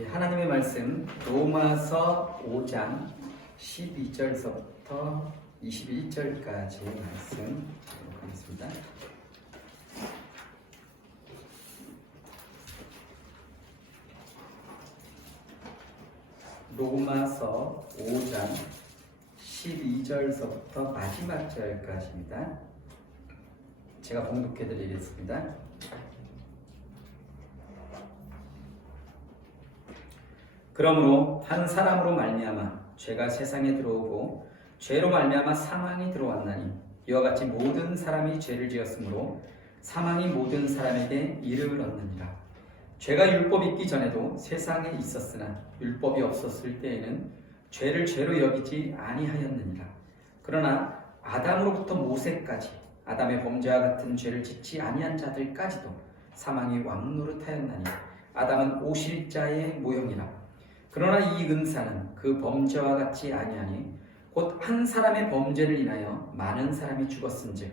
하나님의 말씀 로마서 5장 12절서부터 21절까지의 말씀 보도록 하겠습니다. 로마서 5장 12절서부터 마지막 절까지입니다. 제가 봉독해 드리겠습니다. 그러므로 한 사람으로 말미암아 죄가 세상에 들어오고 죄로 말미암아 사망이 들어왔나니 이와 같이 모든 사람이 죄를 지었으므로 사망이 모든 사람에게 이르렀느니라. 죄가 율법이 있기 전에도 세상에 있었으나 율법이 없었을 때에는 죄를 죄로 여기지 아니하였느니라. 그러나 아담으로부터 모세까지 아담의 범죄와 같은 죄를 짓지 아니한 자들까지도 사망이 왕노릇하였나니 아담은 오실자의 모형이라. 그러나 이 은사는 그 범죄와 같지 아니하니 곧 한 사람의 범죄를 인하여 많은 사람이 죽었은즉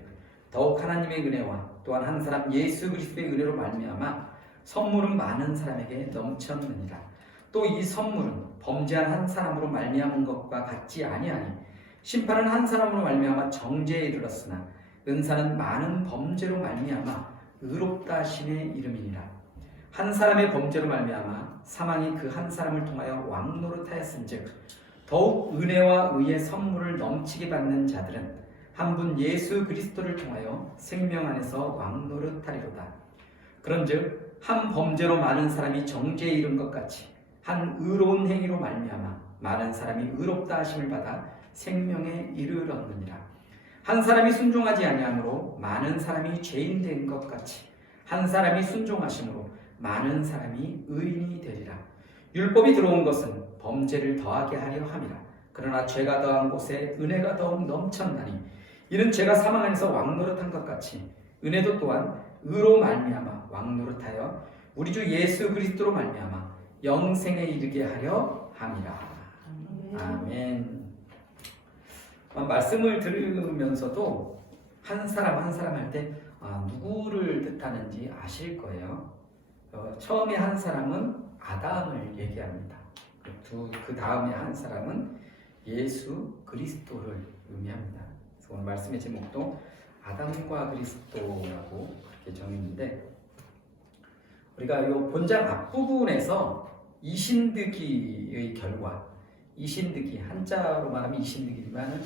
더욱 하나님의 은혜와 또한 한 사람 예수 그리스도의 은혜로 말미암아 선물은 많은 사람에게 넘쳤느니라. 또 이 선물은 범죄한 한 사람으로 말미암은 것과 같지 아니하니 심판은 한 사람으로 말미암아 정죄에 이르렀으나 은사는 많은 범죄로 말미암아 의롭다 하심에 이름이니라. 한 사람의 범죄로 말미암아 사망이 그 한 사람을 통하여 왕노릇하였은즉 더욱 은혜와 의의 선물을 넘치게 받는 자들은 한 분 예수 그리스도를 통하여 생명 안에서 왕노릇하리로다. 그런즉 한 범죄로 많은 사람이 정죄에 이른 것 같이 한 의로운 행위로 말미암아 많은 사람이 의롭다 하심을 받아 생명에 이르렀느니라. 한 사람이 순종하지 아니함으로 많은 사람이 죄인 된 것 같이 한 사람이 순종하심으로 많은 사람이 의인이 되리라. 율법이 들어온 것은 범죄를 더하게 하려 함이라. 그러나 죄가 더한 곳에 은혜가 더욱 넘쳤나니 이는 죄가 사망 안에서 왕노릇한 것 같이 은혜도 또한 의로 말미암아 왕노릇하여 우리 주 예수 그리스도로 말미암아 영생에 이르게 하려 함이라. 아멘. 말씀을 들으면서도 한 사람 한 사람 할 때 누구를 뜻하는지 아실 거예요. 처음에 한 사람은 아담을 얘기합니다. 그 다음에 한 사람은 예수 그리스도를 의미합니다. 그래서 오늘 말씀의 제목도 아담과 그리스도라고 그렇게 정했는데, 우리가 이 본장 앞부분에서 이신득이의 결과, 이신득이 한자로 말하면 이신득이지만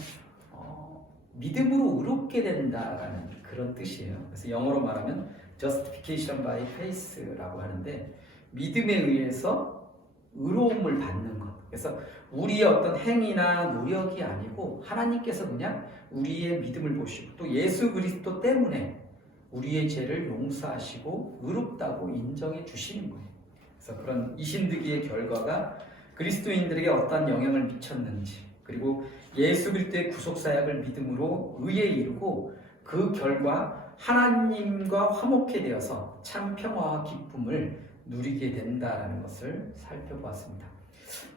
믿음으로 의롭게 된다라는 그런 뜻이에요. 그래서 영어로 말하면 justification by faith라고 하는데, 믿음에 의해서 의로움을 받는 것. 그래서 우리의 어떤 행위나 노력이 아니고 하나님께서 그냥 우리의 믿음을 보시고 또 예수 그리스도 때문에 우리의 죄를 용서하시고 의롭다고 인정해 주시는 거예요. 그래서 그런 이신득이의 결과가 그리스도인들에게 어떤 영향을 미쳤는지, 그리고 예수 그리스도의 구속사역을 믿음으로 의에 이르고 그 결과 하나님과 화목해 되어서 참 평화와 기쁨을 누리게 된다라는 것을 살펴보았습니다.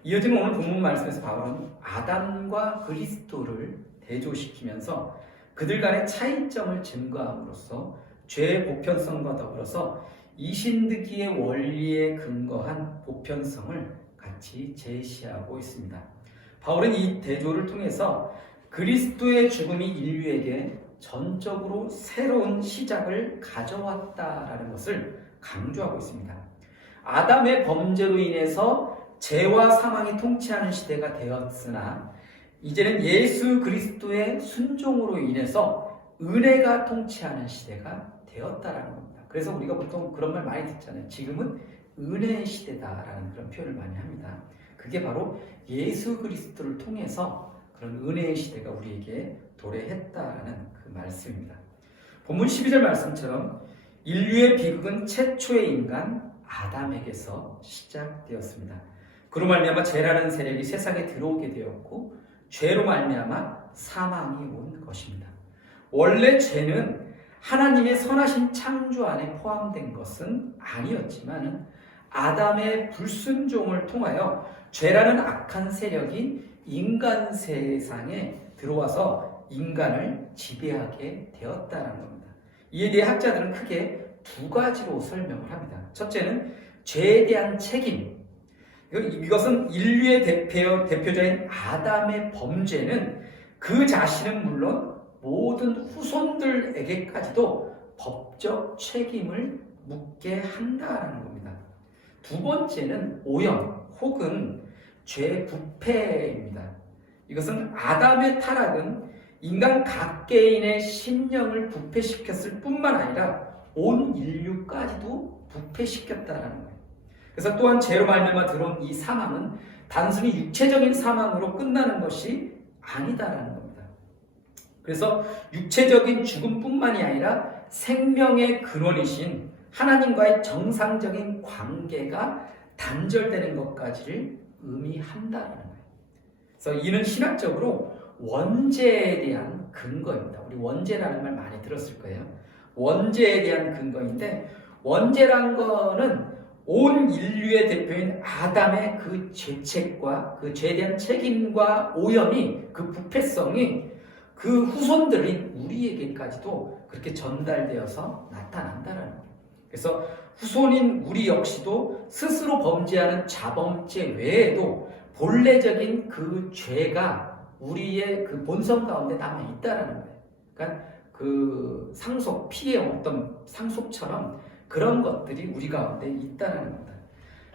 이어지는 오늘 본문 말씀에서 바울은 아담과 그리스도를 대조시키면서 그들 간의 차이점을 증거함으로써 죄의 보편성과 더불어서 이신득이의 원리에 근거한 보편성을 같이 제시하고 있습니다. 바울은 이 대조를 통해서 그리스도의 죽음이 인류에게 전적으로 새로운 시작을 가져왔다라는 것을 강조하고 있습니다. 아담의 범죄로 인해서 죄와 사망이 통치하는 시대가 되었으나 이제는 예수 그리스도의 순종으로 인해서 은혜가 통치하는 시대가 되었다라는 겁니다. 그래서 우리가 보통 그런 말 많이 듣잖아요. 지금은 은혜의 시대다라는 그런 표현을 많이 합니다. 그게 바로 예수 그리스도를 통해서 그런 은혜의 시대가 우리에게 도래했다라는 그 말씀입니다. 본문 12절 말씀처럼 인류의 비극은 최초의 인간 아담에게서 시작되었습니다. 그로 말미암아 죄라는 세력이 세상에 들어오게 되었고 죄로 말미암아 사망이 온 것입니다. 원래 죄는 하나님의 선하신 창조 안에 포함된 것은 아니었지만 아담의 불순종을 통하여 죄라는 악한 세력이 인간 세상에 들어와서 인간을 지배하게 되었다는 겁니다. 이에 대해 학자들은 크게 두 가지로 설명을 합니다. 첫째는 죄에 대한 책임, 이것은 인류의 대표자인 아담의 범죄는 그 자신은 물론 모든 후손들에게까지도 법적 책임을 묻게 한다라는 겁니다. 두 번째는 오염 혹은 죄부패입니다. 이것은 아담의 타락은 인간 각개인의 심령을 부패시켰을 뿐만 아니라 온 인류까지도 부패시켰다라는 거예요. 그래서 또한 죄로 말미암아 들어온 이 사망은 단순히 육체적인 사망으로 끝나는 것이 아니다라는 겁니다. 그래서 육체적인 죽음뿐만이 아니라 생명의 근원이신 하나님과의 정상적인 관계가 단절되는 것까지를 의미한다라는 거예요. 그래서 이는 신학적으로 원죄에 대한 근거입니다. 우리 원죄라는 말 많이 들었을 거예요. 원죄에 대한 근거인데, 원죄란 거는 온 인류의 대표인 아담의 그 죄책과 그 죄에 대한 책임과 오염이, 그 부패성이 그 후손들인 우리에게까지도 그렇게 전달되어서 나타난다는 거예요. 그래서 후손인 우리 역시도 스스로 범죄하는 자범죄 외에도 본래적인 그 죄가 우리의 그 본성 가운데 남아 있다라는 거예요. 그러니까 그 상속, 피해 어떤 상속처럼 그런 것들이 우리 가운데 있다는 겁니다.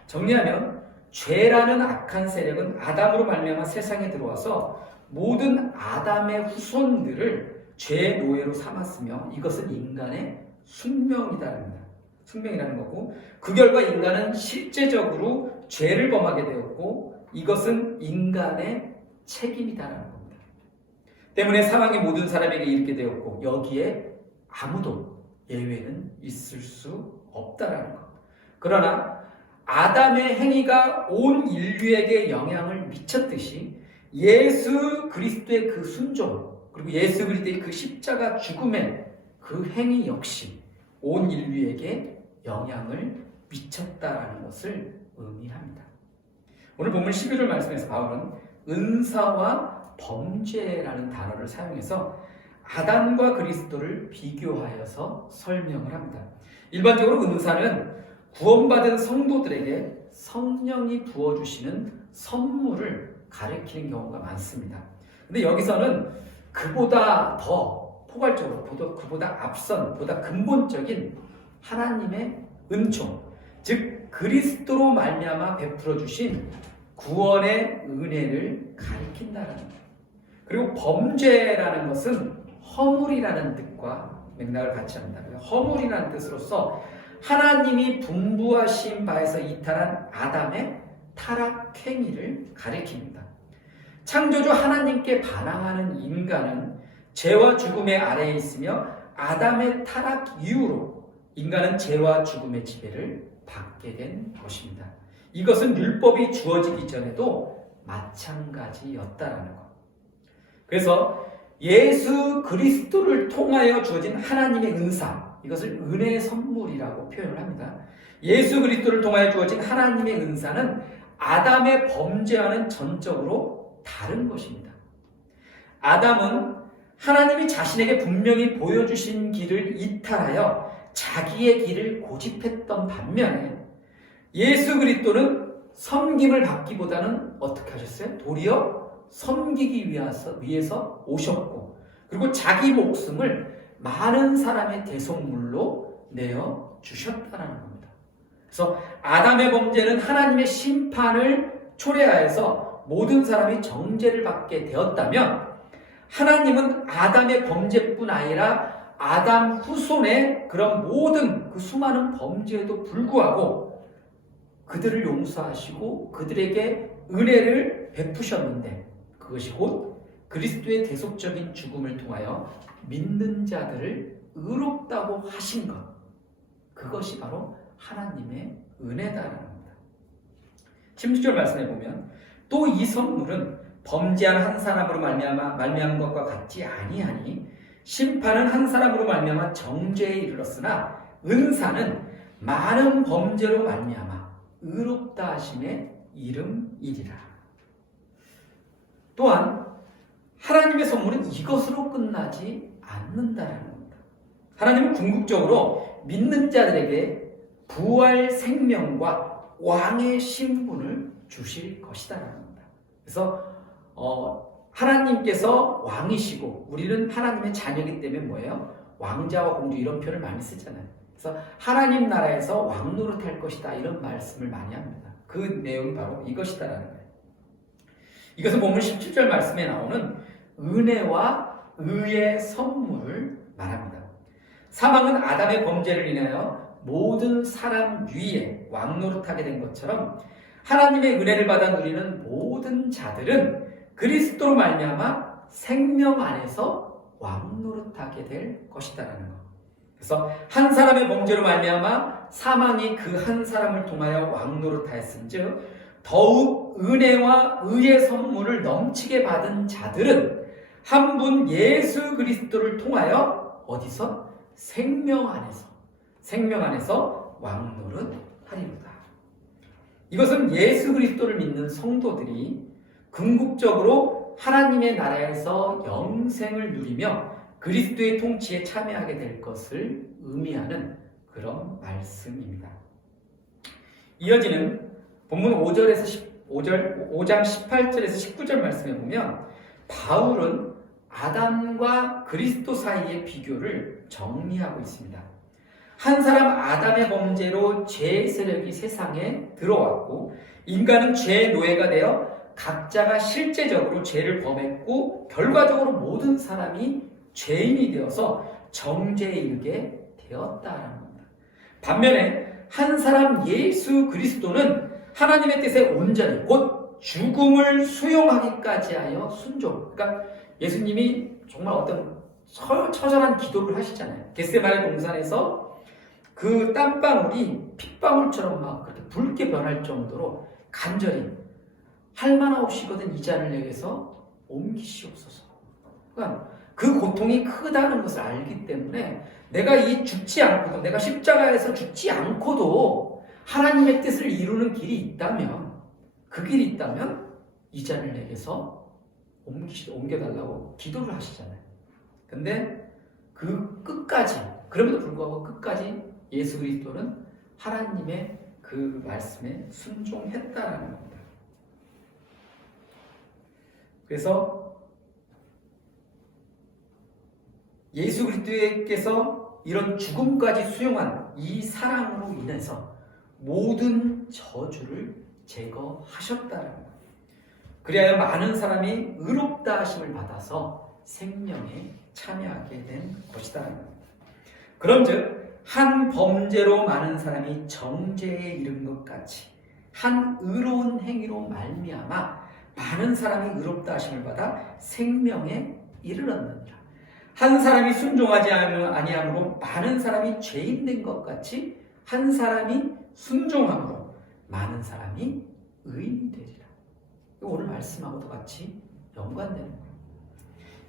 정리하면 죄라는 악한 세력은 아담으로 말미암아 세상에 들어와서 모든 아담의 후손들을 죄의 노예로 삼았으며 이것은 인간의 숙명이라는 거고, 그 결과 인간은 실제적으로 죄를 범하게 되었고 이것은 인간의 책임이다라는 겁니다. 때문에 사망이 모든 사람에게 이르게 되었고 여기에 아무도 예외는 있을 수 없다라는 것. 그러나 아담의 행위가 온 인류에게 영향을 미쳤듯이 예수 그리스도의 그 순종, 그리고 예수 그리스도의 그 십자가 죽음의 그 행위 역시 온 인류에게 영향을 미쳤다라는 것을 의미합니다. 오늘 본문 11절 말씀에서 바울은 은사와 범죄라는 단어를 사용해서 아담과 그리스도를 비교하여서 설명을 합니다. 일반적으로 은사는 구원받은 성도들에게 성령이 부어주시는 선물을 가리키는 경우가 많습니다. 근데 여기서는 그보다 더 포괄적으로, 그보다 앞선, 보다 근본적인 하나님의 은총, 즉 그리스도로 말미암아 베풀어 주신 구원의 은혜를 가리킨다는 거예요. 그리고 범죄라는 것은 허물이라는 뜻과 맥락을 같이 합니다. 허물이라는 뜻으로서 하나님이 분부하신 바에서 이탈한 아담의 타락 행위를 가리킵니다. 창조주 하나님께 반항하는 인간은 죄와 죽음의 아래에 있으며 아담의 타락 이후로 인간은 죄와 죽음의 지배를 받게 된 것입니다. 이것은 율법이 주어지기 전에도 마찬가지였다라는 것. 그래서 예수 그리스도를 통하여 주어진 하나님의 은사, 이것을 은혜의 선물이라고 표현을 합니다. 예수 그리스도를 통하여 주어진 하나님의 은사는 아담의 범죄와는 전적으로 다른 것입니다. 아담은 하나님이 자신에게 분명히 보여주신 길을 이탈하여 자기의 길을 고집했던 반면에 예수 그리스도는 섬김을 받기보다는 어떻게 하셨어요? 도리어 섬기기 위해서 오셨고, 그리고 자기 목숨을 많은 사람의 대속물로 내어 주셨다는 겁니다. 그래서 아담의 범죄는 하나님의 심판을 초래하여서 모든 사람이 정죄를 받게 되었다면, 하나님은 아담의 범죄뿐 아니라 아담 후손의 그런 모든 그 수많은 범죄에도 불구하고 그들을 용서하시고 그들에게 은혜를 베푸셨는데, 그것이 곧 그리스도의 대속적인 죽음을 통하여 믿는 자들을 의롭다고 하신 것, 그것이 바로 하나님의 은혜다라는 겁니다. 16절 말씀해 보면 또 이 선물은 범죄한 한 사람으로 말미암은 것과 같지 아니하니 심판은 한 사람으로 말미암아 정죄에 이르렀으나 은사는 많은 범죄로 말미암아 의롭다 하심의 이름이리라. 또한 하나님의 선물은 이것으로 끝나지 않는다라는 겁니다. 하나님은 궁극적으로 믿는 자들에게 부활 생명과 왕의 신분을 주실 것이다라는 겁니다. 그래서 하나님께서 왕이시고 우리는 하나님의 자녀이기 때문에 뭐예요? 왕자와 공주 이런 표현을 많이 쓰잖아요. 그래서 하나님 나라에서 왕 노릇할 것이다 이런 말씀을 많이 합니다. 그 내용이 바로 이것이다라는 거예요. 이것은 본문 17절 말씀에 나오는 은혜와 의의 선물을 말합니다. 사망은 아담의 범죄를 인하여 모든 사람 위에 왕 노릇하게 된 것처럼 하나님의 은혜를 받아 누리는 모든 자들은 그리스도로 말미암아 생명 안에서 왕 노릇하게 될 것이다라는 것. 그래서 한 사람의 범죄로 말미암아 사망이 그 한 사람을 통하여 왕 노릇하였은즉 더욱 은혜와 의의 선물을 넘치게 받은 자들은 한 분 예수 그리스도를 통하여 어디서? 생명 안에서 왕 노릇하리로다. 이것은 예수 그리스도를 믿는 성도들이 궁극적으로 하나님의 나라에서 영생을 누리며 그리스도의 통치에 참여하게 될 것을 의미하는 그런 말씀입니다. 이어지는 본문 5장 18절에서 19절 말씀에 보면 바울은 아담과 그리스도 사이의 비교를 정리하고 있습니다. 한 사람 아담의 범죄로 죄의 세력이 세상에 들어왔고 인간은 죄의 노예가 되어 각자가 실제적으로 죄를 범했고 결과적으로 모든 사람이 죄인이 되어서 정죄에 이르게 되었다라는 겁니다. 반면에 한 사람 예수 그리스도는 하나님의 뜻에 온전히 곧 죽음을 수용하기까지 하여 순종. 그러니까 예수님이 정말 어떤 처절한 기도를 하시잖아요. 겟세마네 동산에서 그 땀방울이 핏방울처럼 막 그렇게 붉게 변할 정도로 간절히 할 만한 없이거든 이 잔을 내게서 옮기시옵소서. 그러니까 그 고통이 크다는 것을 알기 때문에 내가 죽지 않고도 내가 십자가에서 죽지 않고도 하나님의 뜻을 이루는 길이 있다면 그 길이 있다면 이 잔을 내게서 옮겨달라고 기도를 하시잖아요. 근데 그 끝까지 그럼에도 불구하고 끝까지 예수 그리스도는 하나님의 그 말씀에 순종했다라는 겁니다. 그래서 예수 그리스도께서 이런 죽음까지 수용한 이 사랑으로 인해서 모든 저주를 제거하셨다는 것. 그리하여 많은 사람이 의롭다 하심을 받아서 생명에 참여하게 된 것이다. 그런즉 한 범죄로 많은 사람이 정죄에 이른 것 같이 한 의로운 행위로 말미암아 많은 사람이 의롭다 하심을 받아 생명에 이르렀느니라. 한 사람이 순종하지 아니함으로 많은 사람이 죄인 된 것 같이 한 사람이 순종함으로 많은 사람이 의인이 되리라. 오늘 말씀하고도 같이 연관되는 거예요.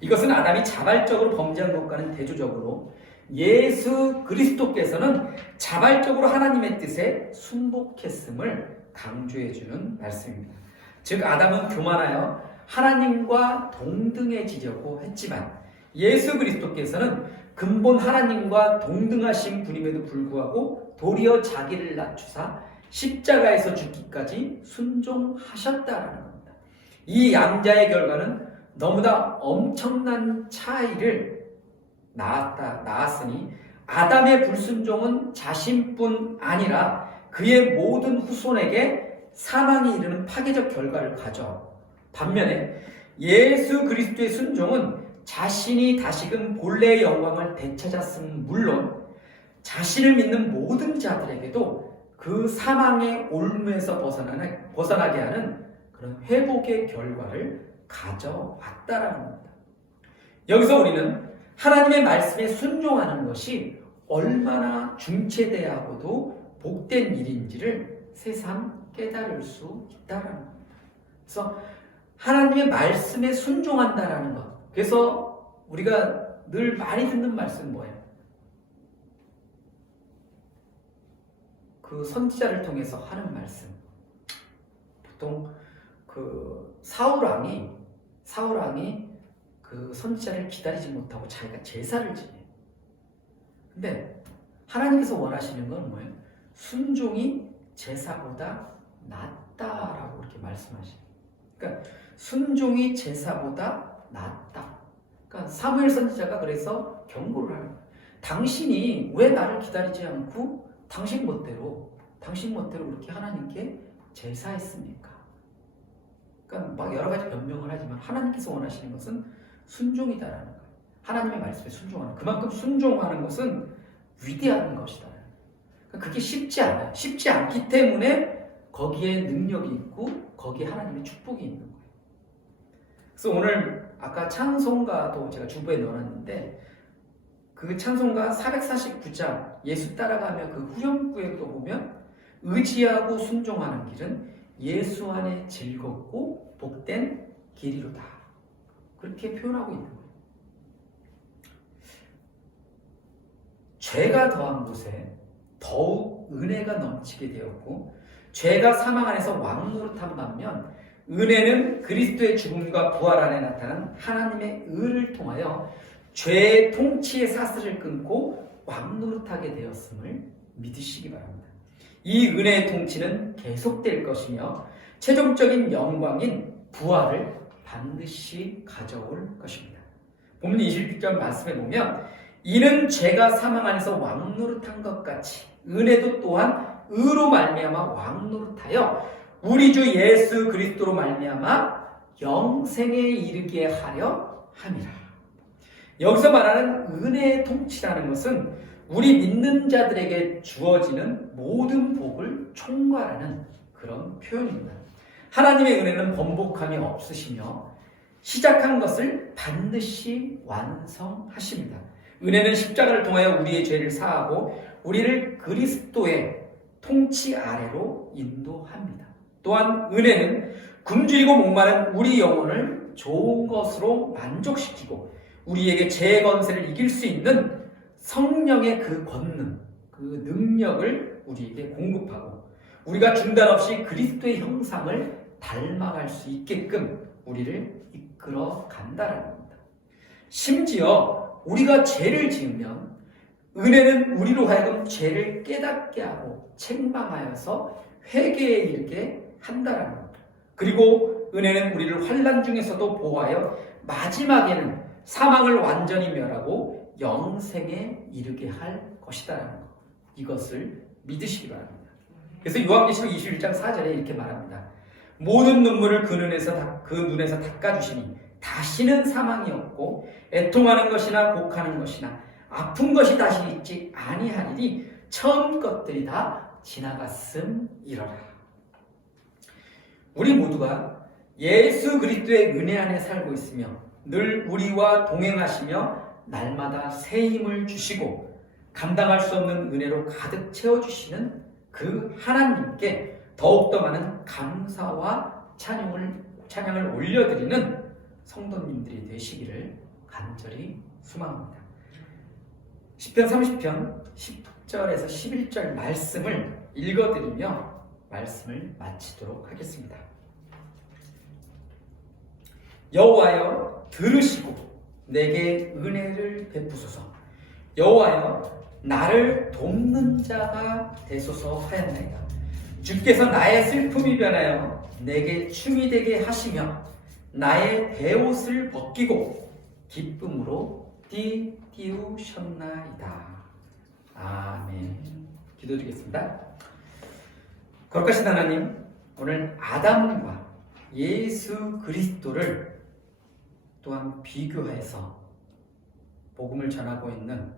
이것은 아담이 자발적으로 범죄한 것과는 대조적으로 예수 그리스도께서는 자발적으로 하나님의 뜻에 순복했음을 강조해주는 말씀입니다. 즉 아담은 교만하여 하나님과 동등해지려고 했지만 예수 그리스도께서는 근본 하나님과 동등하신 분임에도 불구하고 도리어 자기를 낮추사 십자가에서 죽기까지 순종하셨다라는 겁니다. 이 양자의 결과는 너무나 엄청난 차이를 낳았으니 아담의 불순종은 자신뿐 아니라 그의 모든 후손에게 사망에 이르는 파괴적 결과를 가져오고 반면에 예수 그리스도의 순종은 자신이 다시금 본래의 영광을 되찾았음 물론 자신을 믿는 모든 자들에게도 그 사망의 올무에서 벗어나게 하는 그런 회복의 결과를 가져왔다라는 겁니다. 여기서 우리는 하나님의 말씀에 순종하는 것이 얼마나 중체대하고도 복된 일인지를 새삼 깨달을 수 있다라는 겁니다. 그래서 하나님의 말씀에 순종한다라는 것. 그래서 우리가 늘 많이 듣는 말씀은 뭐예요? 그 선지자를 통해서 하는 말씀. 보통 그 사울 왕이 그 선지자를 기다리지 못하고 자기가 제사를 지내요. 근데 하나님께서 원하시는 건 뭐예요? 순종이 제사보다 낫다라고 이렇게 말씀하십니다. 그러니까 순종이 제사보다 낫다. 그러니까 사무엘 선지자가 그래서 경고를 하는 거예요. 당신이 왜 나를 기다리지 않고 당신 멋대로 그렇게 하나님께 제사했습니까? 그러니까 막 여러 가지 변명을 하지만 하나님께서 원하시는 것은 순종이다라는 거예요. 하나님의 말씀에 순종하는, 그만큼 순종하는 것은 위대한 것이다. 그러니까 그게 쉽지 않아요. 쉽지 않기 때문에 거기에 능력이 있고 거기에 하나님의 축복이 있는 거예요. 그래서 오늘 아까 찬송가도 제가 주부에 넣어놨는데, 그 찬송가 449장 예수 따라가며 그 후렴구에도 보면 의지하고 순종하는 길은 예수 안에 즐겁고 복된 길이로다, 그렇게 표현하고 있는 거예요. 죄가 더한 곳에 더욱 은혜가 넘치게 되었고, 죄가 사망 안에서 왕노릇한 반면 은혜는 그리스도의 죽음과 부활 안에 나타난 하나님의 의를 통하여 죄의 통치의 사슬을 끊고 왕노릇하게 되었음을 믿으시기 바랍니다. 이 은혜의 통치는 계속될 것이며 최종적인 영광인 부활을 반드시 가져올 것입니다. 본문 21절 말씀에 보면 이는 죄가 사망 안에서 왕노릇한 것 같이 은혜도 또한 의로 말미암아 왕노릇하여 우리 주 예수 그리스도로 말미암아 영생에 이르게 하려 함이라. 여기서 말하는 은혜의 통치라는 것은 우리 믿는 자들에게 주어지는 모든 복을 총괄하는 그런 표현입니다. 하나님의 은혜는 번복함이 없으시며 시작한 것을 반드시 완성하십니다. 은혜는 십자가를 통하여 우리의 죄를 사하고 우리를 그리스도의 통치 아래로 인도합니다. 또한 은혜는 굶주리고 목마른 우리 영혼을 좋은 것으로 만족시키고 우리에게 죄의 권세를 이길 수 있는 성령의 그 권능, 그 능력을 우리에게 공급하고 우리가 중단 없이 그리스도의 형상을 닮아갈 수 있게끔 우리를 이끌어 간다는 겁니다. 심지어 우리가 죄를 지으면 은혜는 우리로 하여금 죄를 깨닫게 하고 책망하여서 회개에 이르게 한다는 겁니다. 그리고 은혜는 우리를 환난 중에서도 보호하여 마지막에는 사망을 완전히 멸하고 영생에 이르게 할 것이다라는 것, 이것을 믿으시기 바랍니다. 그래서 요한계시록 21장 4절에 이렇게 말합니다. 모든 눈물을 그 눈에서 닦아주시니 다시는 사망이 없고 애통하는 것이나 곡하는 것이나 아픈 것이 다시 있지 아니하리니 처음 것들이 다 지나갔음이러라. 우리 모두가 예수 그리스도의 은혜 안에 살고 있으며 늘 우리와 동행하시며 날마다 새 힘을 주시고 감당할 수 없는 은혜로 가득 채워주시는 그 하나님께 더욱더 많은 감사와 찬양을 올려드리는 성도님들이 되시기를 간절히 소망합니다. 시편 30편 10절에서 11절 말씀을 읽어드리며 말씀을 마치도록 하겠습니다. 여호와여 들으시고 내게 은혜를 베푸소서. 여호와여 나를 돕는 자가 되소서 하였나이다. 주께서 나의 슬픔이 변하여 내게 춤이 되게 하시며 나의 베옷을 벗기고 기쁨으로 띠우셨나이다. 아멘. 기도드리겠습니다. 거룩하신 하나님, 오늘 아담과 예수 그리스도를 또한 비교해서 복음을 전하고 있는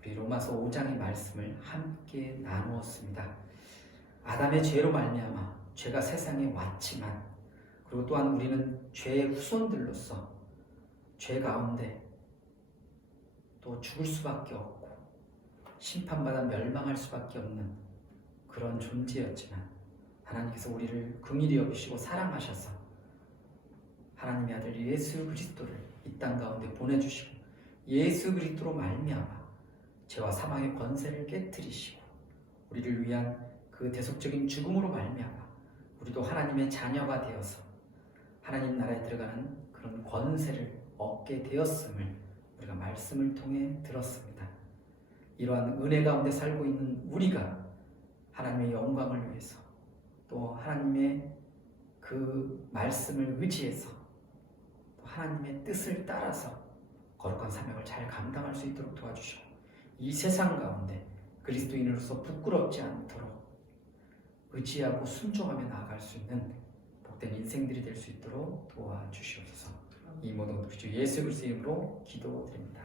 우리 로마서 5장의 말씀을 함께 나누었습니다. 아담의 죄로 말미암아 죄가 세상에 왔지만, 그리고 또한 우리는 죄의 후손들로서 죄 가운데 또 죽을 수밖에 없고 심판받아 멸망할 수밖에 없는 그런 존재였지만, 하나님께서 우리를 긍휼히 여기시고 사랑하셔서 하나님의 아들 예수 그리스도를 이 땅 가운데 보내주시고 예수 그리스도로 말미암아 죄와 사망의 권세를 깨뜨리시고 우리를 위한 그 대속적인 죽음으로 말미암아 우리도 하나님의 자녀가 되어서 하나님 나라에 들어가는 그런 권세를 얻게 되었음을 우리가 말씀을 통해 들었습니다. 이러한 은혜 가운데 살고 있는 우리가 하나님의 영광을 위해서 또 하나님의 그 말씀을 의지해서 또 하나님의 뜻을 따라서 거룩한 사명을 잘 감당할 수 있도록 도와주시고 이 세상 가운데 그리스도인으로서 부끄럽지 않도록 의지하고 순종하며 나아갈 수 있는 복된 인생들이 될 수 있도록 도와주시옵소서. 이 모든 우리 주 예수 그리스도 이름으로 기도드립니다.